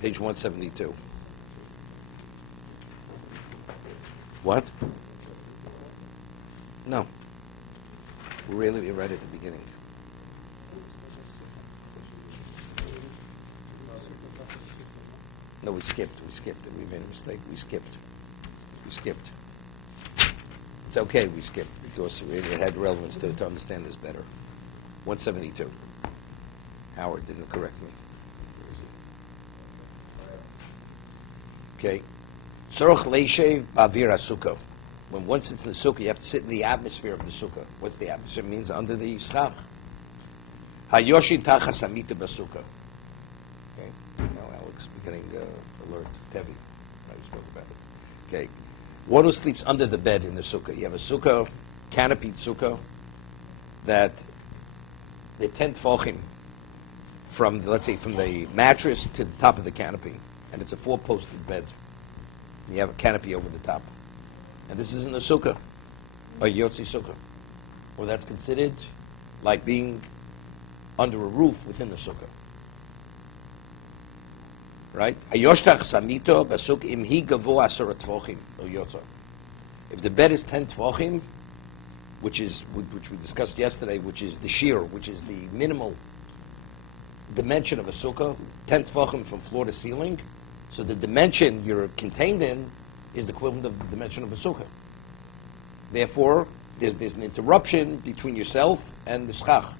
Page 172. What? No. We're right at the beginning. No, we skipped it. We made a mistake. We skipped. It's okay we skipped because it had relevance to understand this better. 172. Howard didn't correct me. Okay. Tzorach leishev ba'avir hasukkah. When one sits in the sukkah, you have to sit in the atmosphere of the sukkah. What's the atmosphere? It means under the schach. Hayoshin tachas hamita b'sukkah. Okay. Now Alex beginning alert. Tevi. I spoke about it. Okay. One who sleeps under the bed in the sukkah. You have a sukkah, canopied sukkah, that they're 10 tefachim from, let's say, from the mattress to the top of the canopy, and it's a 4-posted bed. And you have a canopy over the top, and this is in the sukkah, a yotzi sukkah, or that's considered like being under a roof within the sukkah. Right? If the bed is 10 tefachim, which we discussed yesterday, which is the shear, which is the minimal dimension of a sukkah, 10 tefachim from floor to ceiling, so the dimension you're contained in is the equivalent of the dimension of a sukkah. Therefore, there's an interruption between yourself and the schach.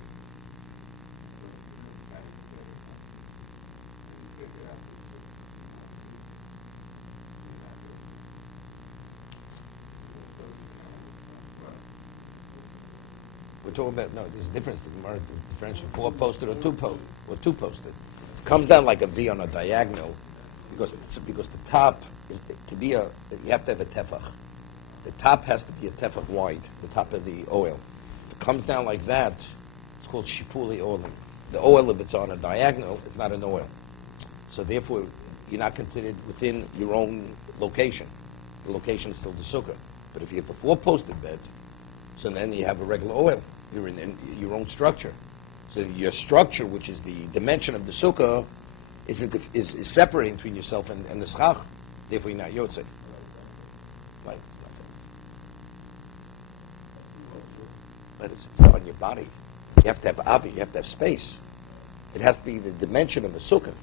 We're talking about, no, there's a difference. The difference from 4-posted or 2-posted. It comes down like a V on a diagonal because the top is you have to have a tefach. The top has to be a tefach wide, the top of the oil. If it comes down like that, it's called shipuli oiling. The oil, if it's on a diagonal, it's not an oil. So therefore, you're not considered within your own location. The location is still the sukkah. But if you have a 4-posted bed, so then you have a regular oil. You're in your own structure. So your structure, which is the dimension of the sukkah, is separating between yourself and the schach. Therefore, you're not yotze. Right? But it's not on your body. You have to have avi. You have to have space. It has to be the dimension of a sukkah.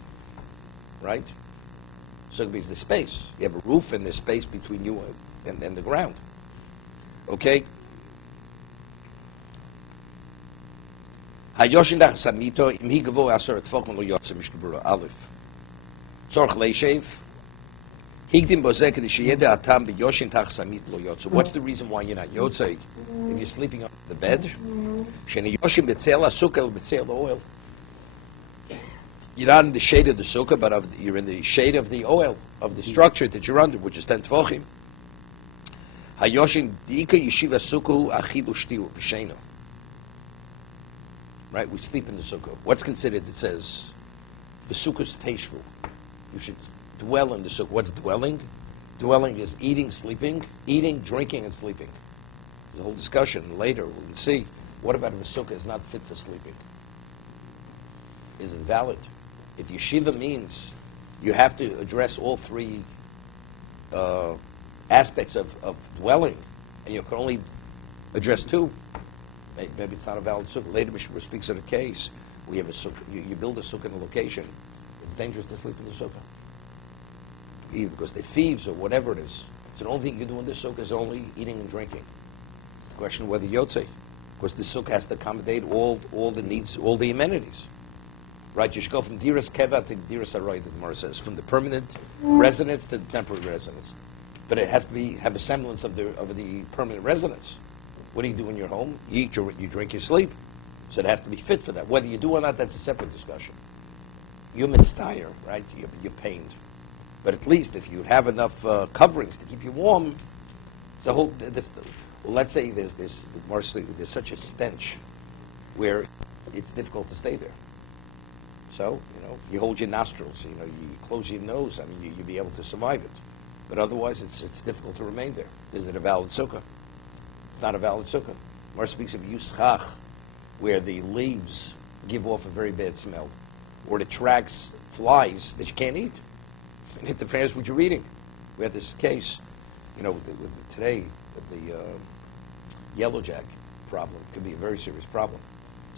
Right? Sukkah is the space. You have a roof and there's space between you and the ground. Okay? Hayoshin dach samito im hi gavo asar tfokon lo yotze Mishna Berura Aleph. Tzorach leishev higdim bozek di sheyede atam b'yoshin tach samit lo yotze. What's the reason why you're not yotze if you're sleeping on the bed? Sheni yoshin b'tzeil hasukkah b'tzeil oil. You're not in the shade of the sukkah, but you're in the shade of the oil of the structure that you're under, which is 10 tefachim. Hayoshin diika yeshiva sukkah achilu shtiu b'sheino. Right, we sleep in the sukkah. What's considered? It says, the sukkah's teishvu. You should dwell in the sukkah. What's dwelling? Dwelling is eating, sleeping, eating, drinking, and sleeping. There's a whole discussion later. We'll see. What about if a sukkah is not fit for sleeping? Is it valid? If yeshiva means you have to address all 3 aspects of dwelling, and you can only address 2, maybe it's not a valid sukkah. Later, Mishna speaks of a case where you have a sukkah. You build a sukkah in a location. It's dangerous to sleep in the sukkah, either because they're thieves or whatever it is. So the only thing you do in this sukkah is only eating and drinking. The question of whether yotze, because the sukkah has to accommodate all the needs, all the amenities. Right? You should go from diras keva to diras Faraid, the Gemara says, from the permanent residence to the temporary residence. But it has to have a semblance of the permanent residence. What do you do in your home? You eat, you drink, you sleep. So it has to be fit for that. Whether you do or not, that's a separate discussion. You're mitzvah, right? You're pained. But at least if you have enough coverings to keep you warm, it's a whole. Well, let's say there's such a stench where it's difficult to stay there. So you hold your nostrils. You close your nose. I mean, you'll be able to survive it. But otherwise, it's difficult to remain there. Is it a valid sukkah? It's not a valid sukkah. Mar speaks of yuschach, where the leaves give off a very bad smell, or it attracts flies that you can't eat. And it depends what you're eating. We had this case, today, the yellowjack problem could be a very serious problem.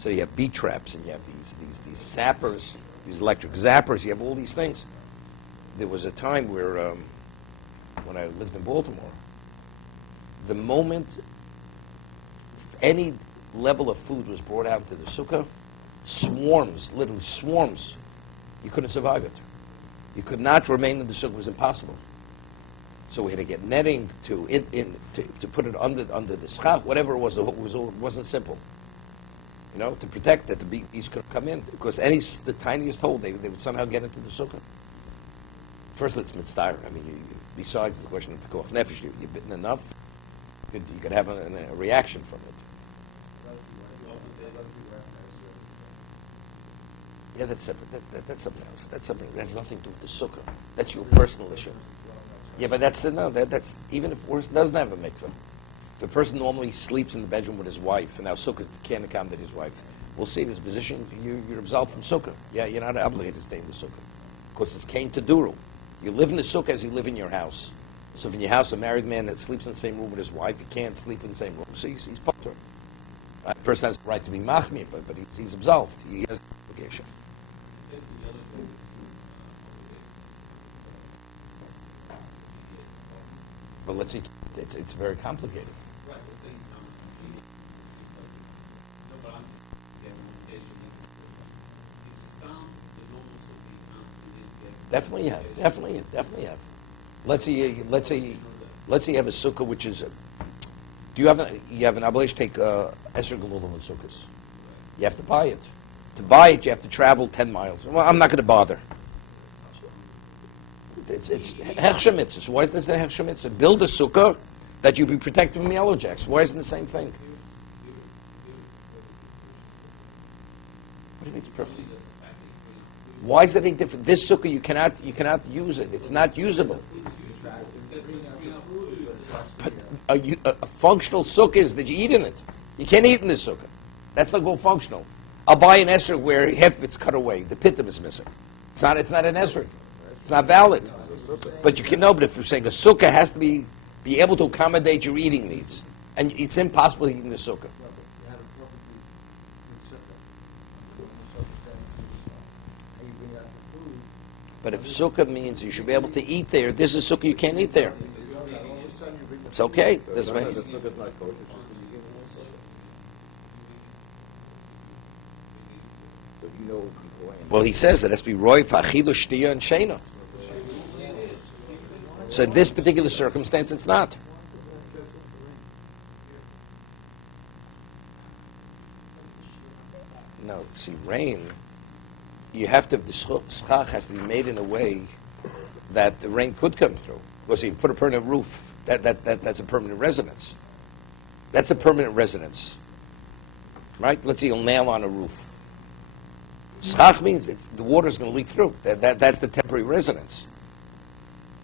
So you have bee traps, and you have these zappers, these electric zappers. You have all these things. There was a time where, when I lived in Baltimore, the moment any level of food was brought out to the sukkah, swarms, literally swarms, you couldn't survive it. You could not remain in the sukkah. It was impossible. So we had to get netting to put it under the schach, whatever it was. It wasn't simple. To protect that the bees could come in, because the tiniest hole, they would somehow get into the sukkah. First, let's mitzvah. I mean, besides the question of pikuach nefesh, you're bitten enough, you could have a reaction from it. Yeah, that's separate. That's something else. That's something that has nothing to do with the sukkah. That's your personal issue. Yeah, but that's even if a person doesn't have a mikveh. If a person normally sleeps in the bedroom with his wife, and now sukkah can't accommodate his wife, we'll see this position, you're absolved from sukkah. Yeah, you're not obligated to stay in the sukkah. Because it's came to duru. You live in the sukkah as you live in your house. So if in your house a married man that sleeps in the same room with his wife, he can't sleep in the same room. So he's potter. The person has the right to be machmir, but he's absolved. He has an obligation. But let's see, it's very complicated. Definitely you have. Let's say you have a sukkah which is. You have an obligation to take Esher Gelul on the sukkahs. You have to buy it. To buy it, you have to travel 10 miles. Well, I'm not going to bother. It's Hechsher Mitzvah. So why is this a Hechsher Mitzvah? Build a sukkah that you be protected from yellowjacks. Why isn't it the same thing? What do you mean it's perfect? Why is it any different? This sukkah you cannot use it. It's not usable. But a functional sukkah is that you eat in it. You can't eat in this sukkah. That's not called functional. I'll buy an esrog where half of it's cut away. The pitum is missing. It's not an esrog. It's not valid. But you can know. But if you're saying a sukkah has to be able to accommodate your eating needs, and it's impossible to eat in the sukkah. But if sukkah means you should be able to eat there, this is sukkah you can't eat there. It's okay. Doesn't make Well, he says that it has to be roy fa'achilu shtiya and sheina. So in this particular circumstance, it's not. No, see, rain. You have to. The schach has to be made in a way that the rain could come through. Because if you put a permanent roof, that's a permanent residence. That's a permanent residence, right? Let's say you'll nail on a roof. Schach means the water's going to leak through. That's the temporary residence.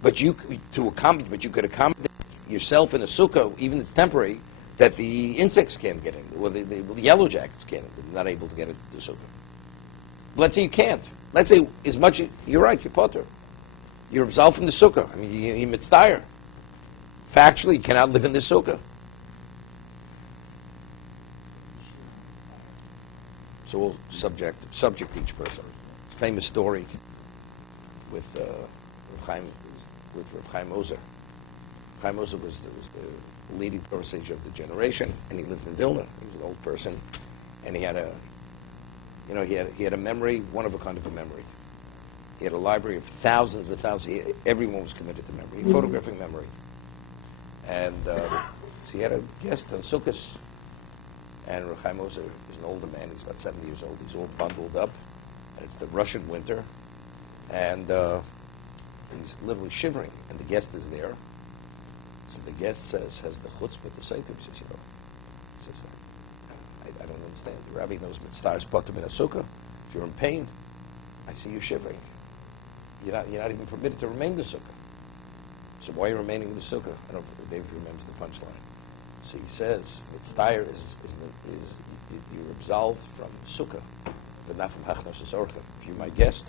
But you could accommodate yourself in a sukkah, even if it's temporary, that the insects can't get in, or the yellow jackets can't. They're not able to get into the sukkah. Let's say you can't. Let's say as much. You're right. You're potter. You're absolved from the sukkah. I mean, you're mitzvah. Factually, you cannot live in the sukkah. So all subject to each person. It's a famous story with Rav Chaim Ozer. Chaim Ozer was the leading Torah sage of the generation, and he lived in Vilna. He was an old person, and he had a memory, one of a kind of a memory. He had a library of thousands and thousands. Everyone was committed to memory, photographic memory. And so he had a guest on Sukkot, and Rav Chaim Ozer is an older man. He's about 70 years old. He's all bundled up, and it's the Russian winter, and he's literally shivering, and the guest is there. So the guest has the chutzpah to say to him, he says, I don't understand. The rabbi knows mitzvahs patum in a sukkah. If you're in pain, I see you shivering. You're not even permitted to remain in the sukkah. So why are you remaining in the sukkah? I don't know if David remembers the punchline. So he says, mitzvah is you're absolved from sukkah, but not from hachnos orcha. If you're my guest,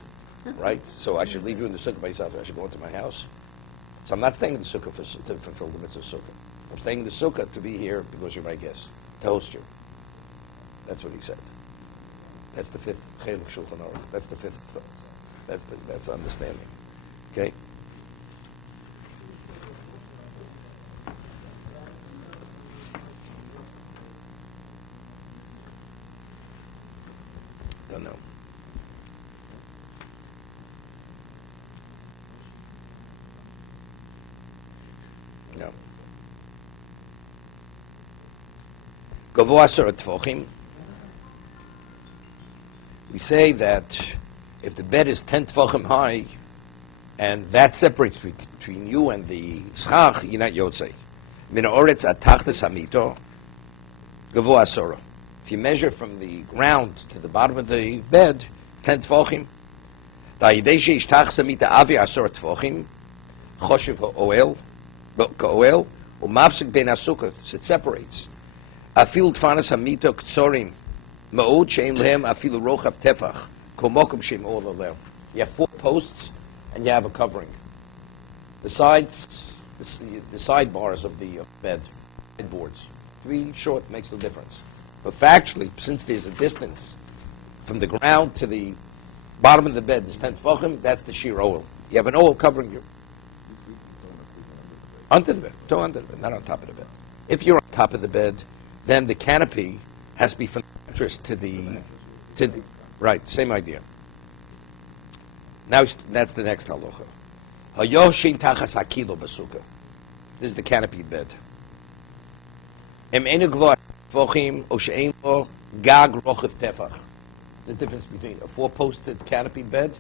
right? So I should leave you in the sukkah by yourself. I should go into my house. So I'm not staying in the sukkah to fulfill the mitzvah of sukkah. I'm staying in the sukkah to be here because you're my guest, to host you. That's what he said. That's the fifth chelik shulchan aruch. That's the fifth. That's understanding. Okay. Don't know. No. Gavoa asar tefachim. We say that if the bed is 10 tefachim high, and that separates between you and the schach, you're not yotzei. Min ha'oretz atachtes hamito, gavoa asara. If you measure from the ground to the bottom of the bed, 10 tefachim. Da'idei she'ishtachtes hamita avi asara tefachim, choshev ha'oel, ka'oel, u'mafsik ben ha'sukkah, so it separates. Afil tfanas hamito ktsorim, ma'od she'en lehem afilu rochav tefach, komokum she'em ol alev. You have 4 posts, and you have a covering. The sides, the sidebars of the bed, headboards. 3 short makes no difference. But factually, since there's a distance from the ground to the bottom of the bed, there's 10 tefachim, that's the sheer oil. You have an oil covering you. Under the bed, under the bed, not on top of the bed. If you're on top of the bed, then the canopy has to be from the mattress to the right, same idea. Now that's the next halacha. Hayoshin tachas hakilo basuka. This is the canopied bed. Em enu gvor tefachim o she'en lo gag rochav tefach. The difference between a 4-posted canopied bed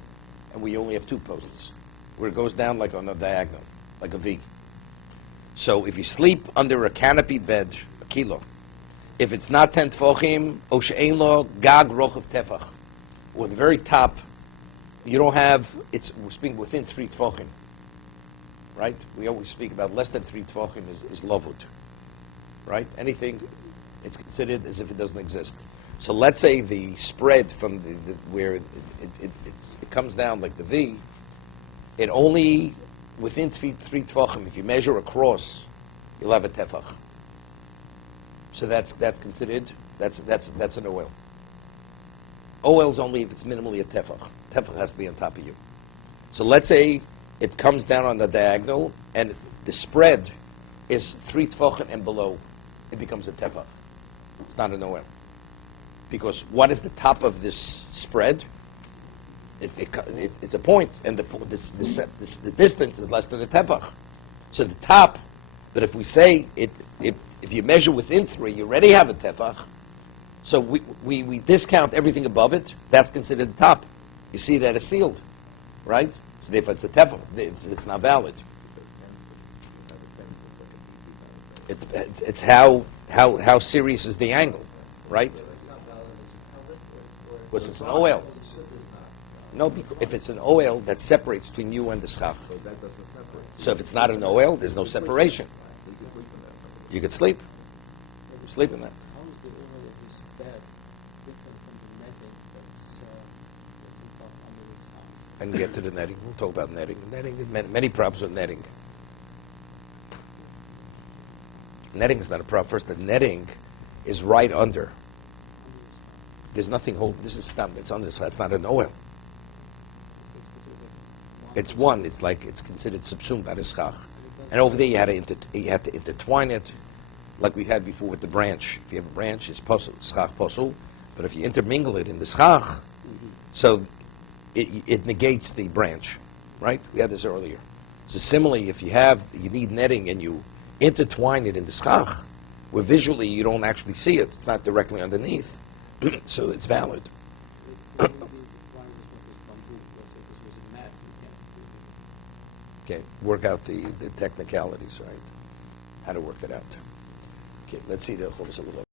and we only have 2 posts, where it goes down like on a diagonal, like a V. So if you sleep under a canopied bed, a kilo, if it's not 10 tefachim o she'en lo gag rochav tefach, or the very top, you don't have, we're speaking within 3 tefachim, right? We always speak about less than 3 tefachim is lavud, right? Anything, it's considered as if it doesn't exist. So let's say the spread from where it comes down like the V, it only, within 3 tefachim, if you measure across, you'll have a tefach. So that's considered, that's an oil. Oil is only if it's minimally a tefach. Tefach has to be on top of you. So let's say it comes down on the diagonal, and the spread is 3 tefachim and below. It becomes a tefach. It's not an oil. Because what is the top of this spread? It's a point, and the distance is less than a tefach. So the top, but if we say if you measure within 3, you already have a tefach. So we discount everything above it. That's considered the top. You see that it's sealed, right? So therefore it's a tefach. It's not valid. It's how serious is the angle, right? Because it's an oil. No, if it's an oil, that separates between you and the schach. So that doesn't separate. So if it's not an oil, there's no separation. So you can sleep in that. You could sleep. Sleep in that. How is the oil of his bed different from the netting that's in front under his house? And get to the netting. We'll talk about netting. Netting, many problems with netting. Netting is not a problem. First, the netting is right under. There's nothing holding. This is stump. It's under. So it's not an oil. It's one. It's like it's considered subsumed by the schach. And over there you had to intertwine it, like we had before with the branch. If you have a branch, it's posul, schach posul. But if you intermingle it in the schach, so it negates the branch, right? We had this earlier. So similarly, if you need netting and you intertwine it in the schach, where visually you don't actually see it, it's not directly underneath, so it's valid. Okay, work out the technicalities, right? How to work it out. Okay, let's see the Chovos HaLevavos.